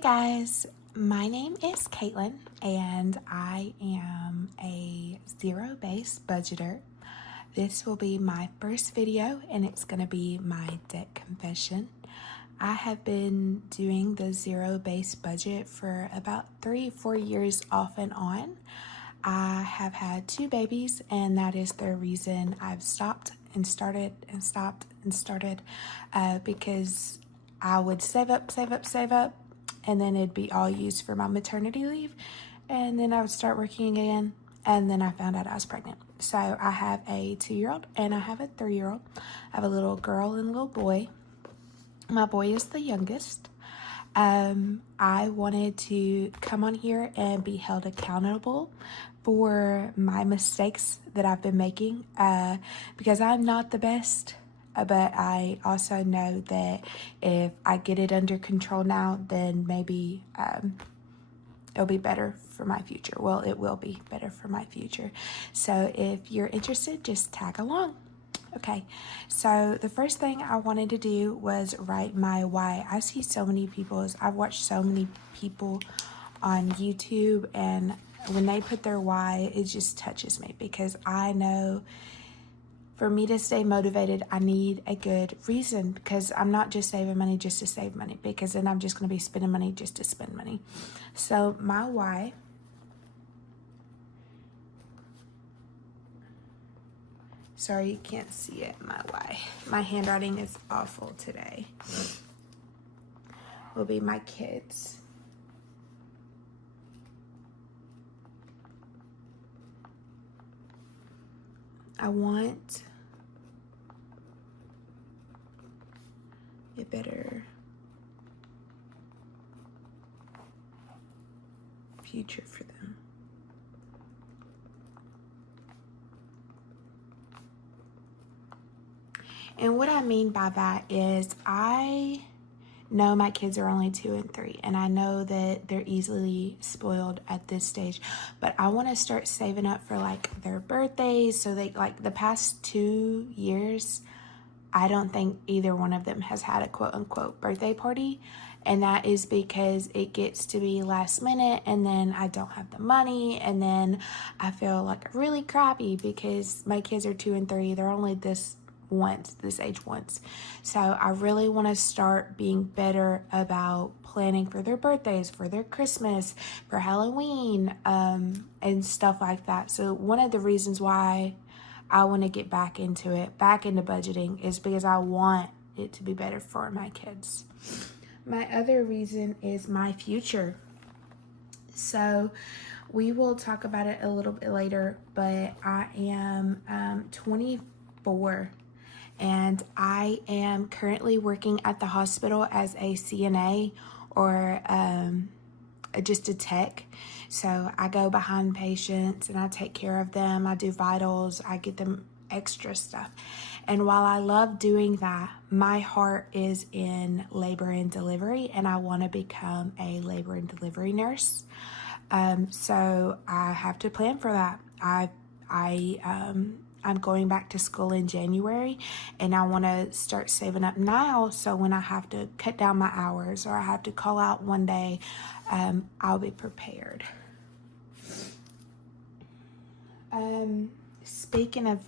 Guys, my name is Caitlin and I am a zero-based budgeter. This will be my first video and it's going to be my debt confession. I have been doing the zero-based budget for about 3-4 years off and on. I have had 2 babies and that is the reason I've stopped and started and stopped and started because I would save up, and then it'd be all used for my maternity leave, and then I would start working again, and then I found out I was pregnant. So I have a 2-year-old and I have a 3-year-old. I have a little girl and a little boy. My boy is the youngest. I wanted to come on here and be held accountable for my mistakes that I've been making because I'm not the best. But I also know that if I get it under control now, then maybe it'll be better for my future. Well, it will be better for my future. So if you're interested, just tag along. Okay, so the first thing I wanted to do was write my why. I see so many people, I've watched so many people on YouTube, and when they put their why, it just touches me because I know for me to stay motivated, I need a good reason, because I'm not just saving money just to save money, because then I'm just going to be spending money just to spend money. So my why, sorry you can't see it, my why, my handwriting is awful today, will be my kids. I want a better future for them. And what I mean by that is I know my kids are only 2 and 3, and I know that they're easily spoiled at this stage, but I want to start saving up for like their birthdays. So they, like, the past 2 years, I don't think either one of them has had a quote unquote birthday party. And that is because it gets to be last minute, and then I don't have the money, and then I feel like really crappy because my kids are 2 and 3. They're only this age once. So I really want to start being better about planning for their birthdays, for their Christmas, for Halloween, and stuff like that. So one of the reasons why I want to get back into budgeting, is because I want it to be better for my kids. My other reason is my future. So we will talk about it a little bit later, but I am 24 and I am currently working at the hospital as a CNA, or just a tech. So I go behind patients and I take care of them. I do vitals. I get them extra stuff. And while I love doing that, my heart is in labor and delivery, and I want to become a labor and delivery nurse. So I have to plan for that. I'm going back to school in January, and I want to start saving up now, so when I have to cut down my hours or I have to call out one day, I'll be prepared. Speaking of,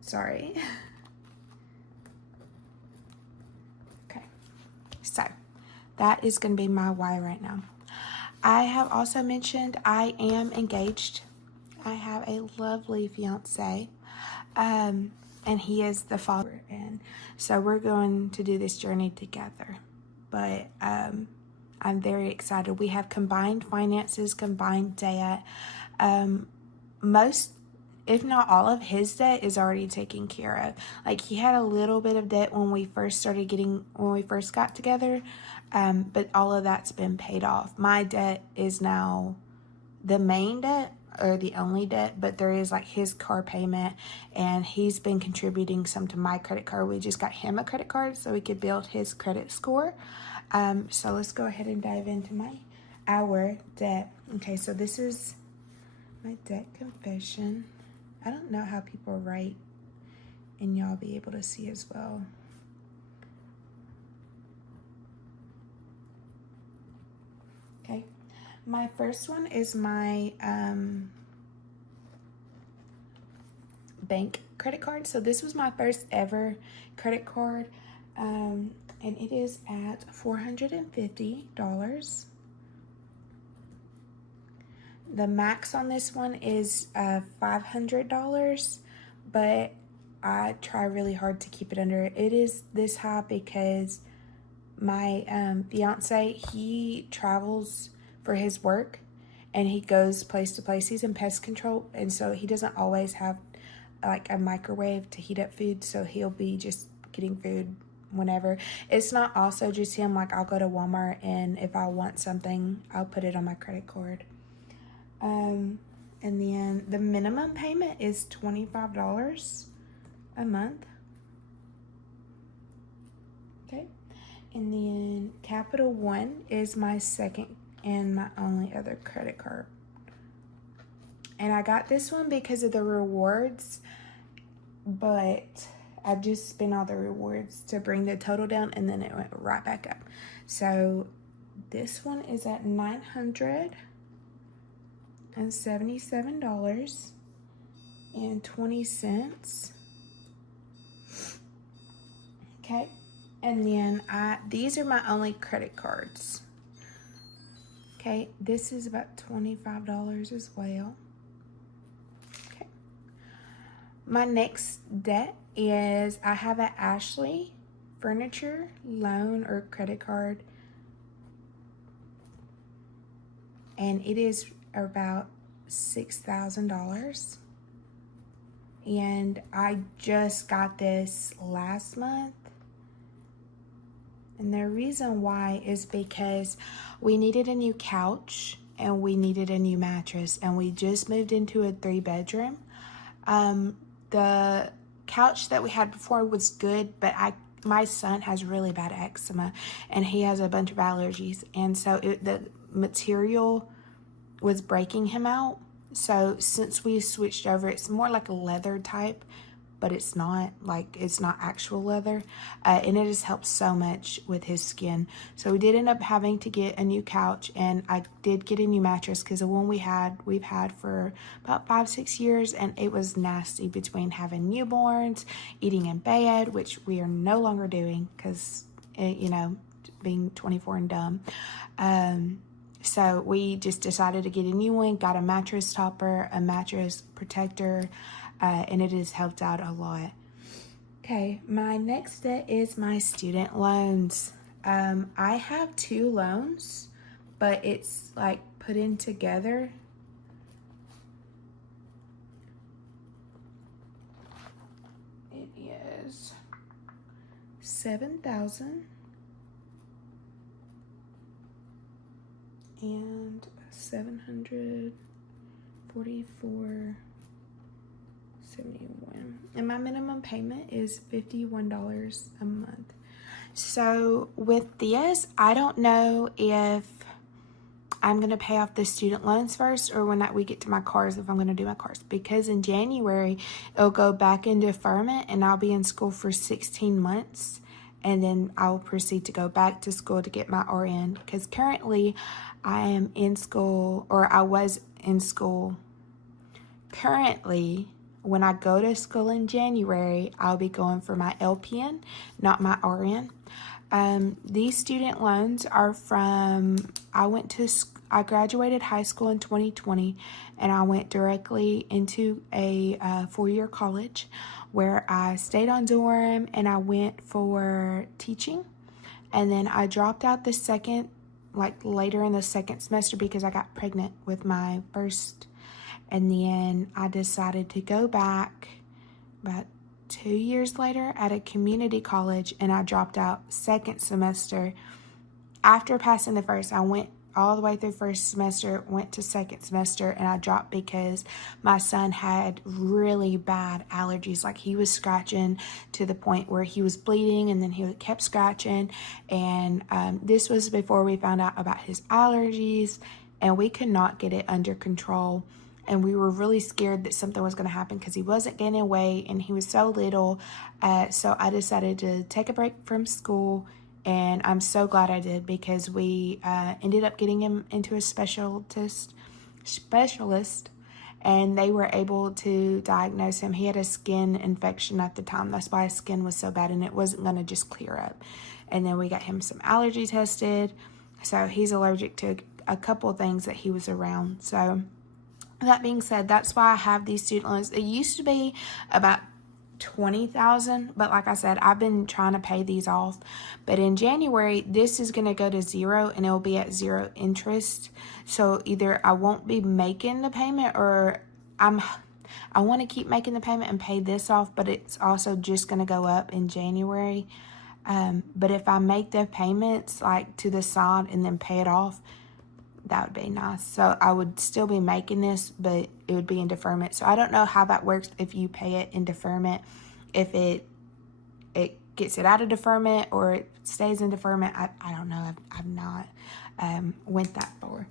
sorry. Okay, so that is going to be my why right now. I have also mentioned I am engaged. I have a lovely fiancé, and he is the father, and so we're going to do this journey together. But I'm very excited. We have combined finances, combined debt. Most, if not all of his debt is already taken care of. Like, he had a little bit of debt when we first got together, but all of that's been paid off. My debt is now the main debt, or the only debt, but there is like his car payment, and he's been contributing some to my credit card. We just got him a credit card so we could build his credit score. So let's go ahead and dive into our debt. Okay, so this is my debt confession. I don't know how people write, and y'all be able to see as well. Okay, my first one is my bank credit card. So this was my first ever credit card, and it is at $450. The max on this one is $500, but I try really hard to keep it under. It is this high because my fiance, he travels for his work and he goes place to place. He's in pest control, and so he doesn't always have like a microwave to heat up food, so he'll be just getting food whenever. It's not also just him. Like, I'll go to Walmart, and if I want something, I'll put it on my credit card. And then the minimum payment is $25 a month. Okay, and then Capital One is my second and my only other credit card. And I got this one because of the rewards, but I just spent all the rewards to bring the total down, and then it went right back up. So this one is at $977.20. Okay, and then these are my only credit cards. Okay, this is about $25 as well. Okay, my next debt is I have an Ashley Furniture loan or credit card, and it is about $6,000. And I just got this last month. And the reason why is because we needed a new couch and we needed a new mattress, and we just moved into a 3-bedroom. The couch that we had before was good, but my son has really bad eczema and he has a bunch of allergies, and so the material was breaking him out. So since we switched over, it's more like a leather type, but it's not actual leather, and it just helps so much with his skin. So we did end up having to get a new couch, and I did get a new mattress because the one we've had for about 5-6 years, and it was nasty between having newborns, eating in bed, which we are no longer doing because, being 24 and dumb. So we just decided to get a new one, got a mattress topper, a mattress protector, and it has helped out a lot. Okay, my next debt is my student loans. I have 2 loans, but it's like put in together. It is $7,000 and $744.71, and my minimum payment is $51 a month. So with this, I don't know if I'm going to pay off the student loans first, or when we get to my cars, if I'm going to do my cars, because in January it'll go back in deferment and I'll be in school for 16 months, and then I'll proceed to go back to school to get my RN, because currently I am in school, or I was in school. Currently, when I go to school in January, I'll be going for my LPN, not my RN. These student loans are from, I graduated high school in 2020, and I went directly into a 4-year college where I stayed on dorm and I went for teaching. And then I dropped out later in the second semester because I got pregnant with my first. And then I decided to go back about 2 years later at a community college, and I dropped out second semester. After passing the first, I went all the way through first semester, went to second semester, and I dropped because my son had really bad allergies. Like, he was scratching to the point where he was bleeding, and then he kept scratching. And this was before we found out about his allergies, and we could not get it under control. And we were really scared that something was going to happen because he wasn't gaining weight and he was so little. So I decided to take a break from school And I'm so glad I did, because we ended up getting him into a specialist, and they were able to diagnose him. He had a skin infection at the time. That's why his skin was so bad, and it wasn't going to just clear up. And then we got him some allergy tested. So he's allergic to a couple of things that he was around. So that being said, that's why I have these student loans. It used to be about $20,000, but like I said, I've been trying to pay these off. But in January, this is going to go to zero, and it'll be at zero interest. So either I won't be making the payment, or I want to keep making the payment and pay this off, but it's also just going to go up in January. But if I make the payments like to the side and then pay it off, that would be nice. So I would still be making this, but it would be in deferment. So I don't know how that works if you pay it in deferment, if it gets it out of deferment or it stays in deferment. I don't know. I've not went that far.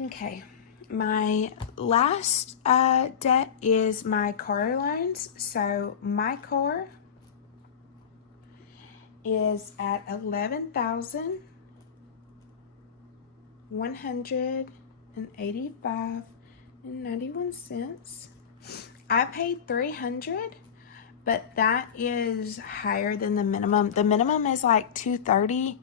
Okay. My last debt is my car loans. So my car is at $11,185.91. I paid $300, but that is higher than the minimum. The minimum is like $230.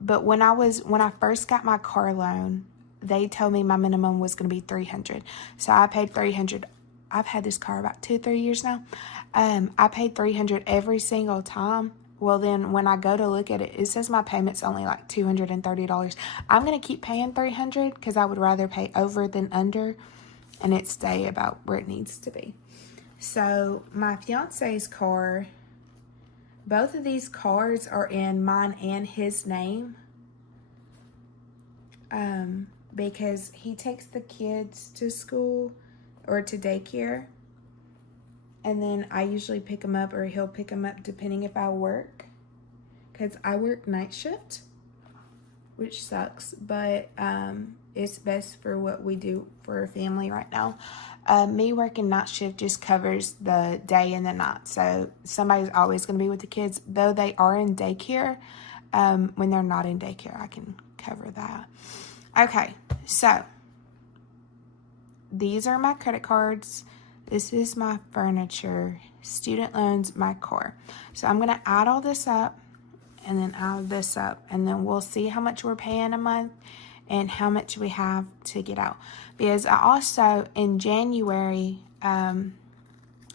But when I first got my car loan, they told me my minimum was going to be $300. So I paid $300. I've had this car about 2-3 years now. I paid $300 every single time. Well, then when I go to look at it, it says my payment's only like $230. I'm going to keep paying $300 because I would rather pay over than under, and it stay about where it needs to be. So my fiance's car, both of these cars are in mine and his name, because he takes the kids to school or to daycare, and then I usually pick them up, or he'll pick them up depending if I work, because I work night shift, which sucks, but it's best for what we do for a family right now. Me working night shift just covers the day and the night, so somebody's always going to be with the kids, though they are in daycare. When they're not in daycare, I can cover that. Okay, so these are my credit cards. This is my furniture, student loans, my car. So I'm going to add all this up and then add this up, and then we'll see how much we're paying a month and how much we have to get out. Because I also, in January, I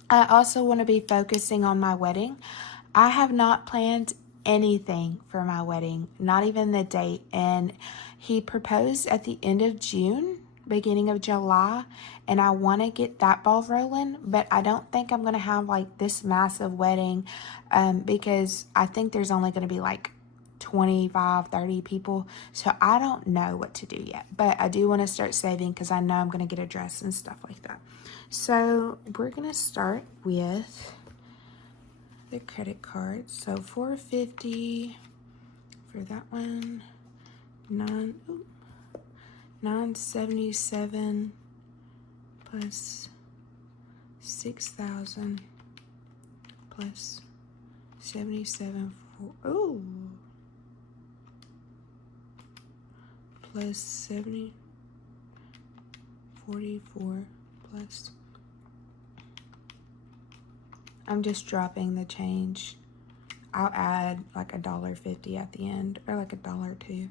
also want to be focusing on my wedding. I have not planned anything for my wedding, not even the date. And he proposed at the end of June, beginning of July, and I want to get that ball rolling, but I don't think I'm going to have like this massive wedding, because I think there's only going to be like 25-30 people, so I don't know what to do yet, but I do want to start saving because I know I'm going to get a dress and stuff like that. So we're going to start with the credit card. So $450 for that one, $977 plus $6,000 plus 77 plus 44 plus. I'm just dropping the change. I'll add like $1.50 at the end, or like $1.02.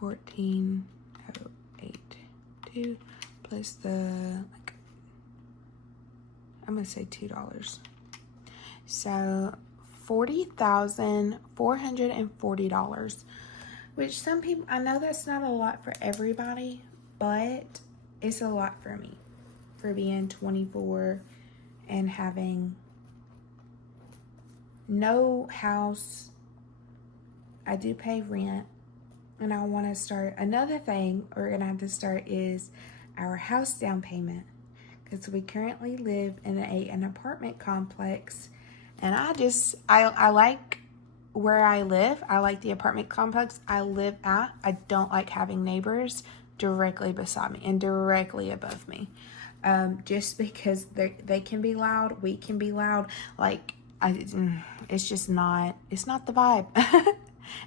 14,082 plus the, like, I'm gonna say $2. So $40,440, which some people, I know that's not a lot for everybody, but it's a lot for me, for being 24 and having no house. I do pay rent, and I want to start. Another thing we're gonna have to start is our house down payment, because we currently live in an apartment complex, and I like where I live. I like the apartment complex I live at. I don't like having neighbors directly beside me and directly above me, just because they can be loud, we can be loud. Like, it's just not, it's not the vibe.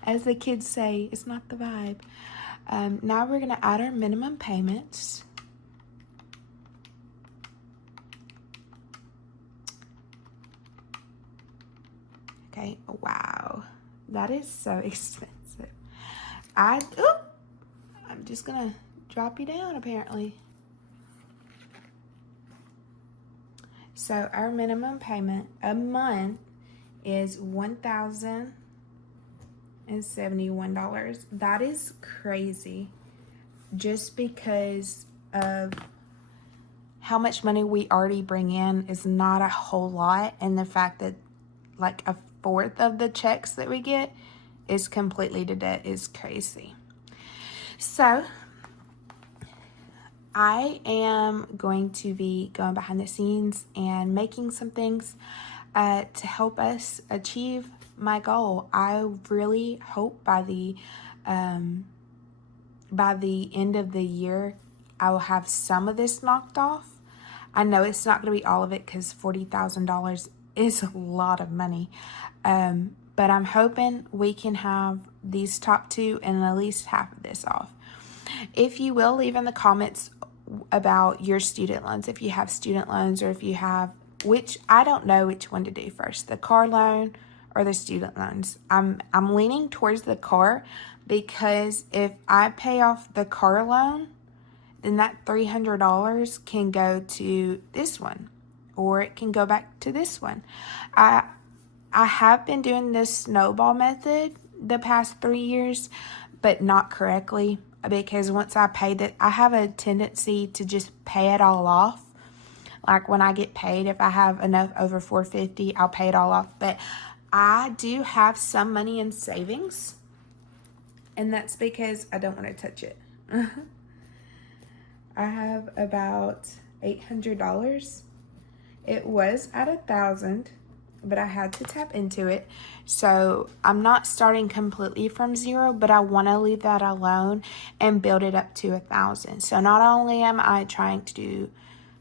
As the kids say, it's not the vibe. Now we're gonna add our minimum payments. Okay, wow, that is so expensive. I'm just gonna drop you down apparently. So our minimum payment a month is $1,071. That is crazy, just because of how much money we already bring in is not a whole lot, and the fact that like a fourth of the checks that we get is completely to debt is crazy. So I am going to be going behind the scenes and making some things to help us achieve my goal. I really hope by the end of the year, I will have some of this knocked off. I know it's not going to be all of it because $40,000 is a lot of money. But I'm hoping we can have these top two and at least half of this off. If you will, leave in the comments about your student loans. If you have student loans, or if you have, which I don't know which one to do first, the car loan or the student loans. I'm leaning towards the car, because if I pay off the car loan, then that $300 can go to this one, or it can go back to this one. I have been doing this snowball method the past 3 years, but not correctly, because once I paid it, I have a tendency to just pay it all off. Like when I get paid, if I have enough over $450, I'll pay it all off. But I do have some money in savings, and that's because I don't want to touch it. I have about $800. It was at $1,000, but I had to tap into it. So I'm not starting completely from zero, but I want to leave that alone and build it up to $1,000. So not only am I trying to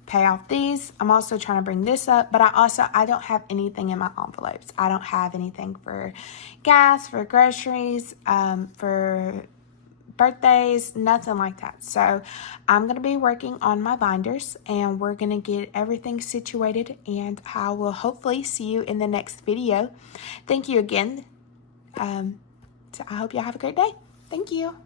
pay off these, I'm also trying to bring this up, but I don't have anything in my envelopes. I don't have anything for gas, for groceries, for birthdays, nothing like that. So I'm going to be working on my binders, and we're going to get everything situated, and I will hopefully see you in the next video. Thank you again. So I hope y'all have a great day. Thank you.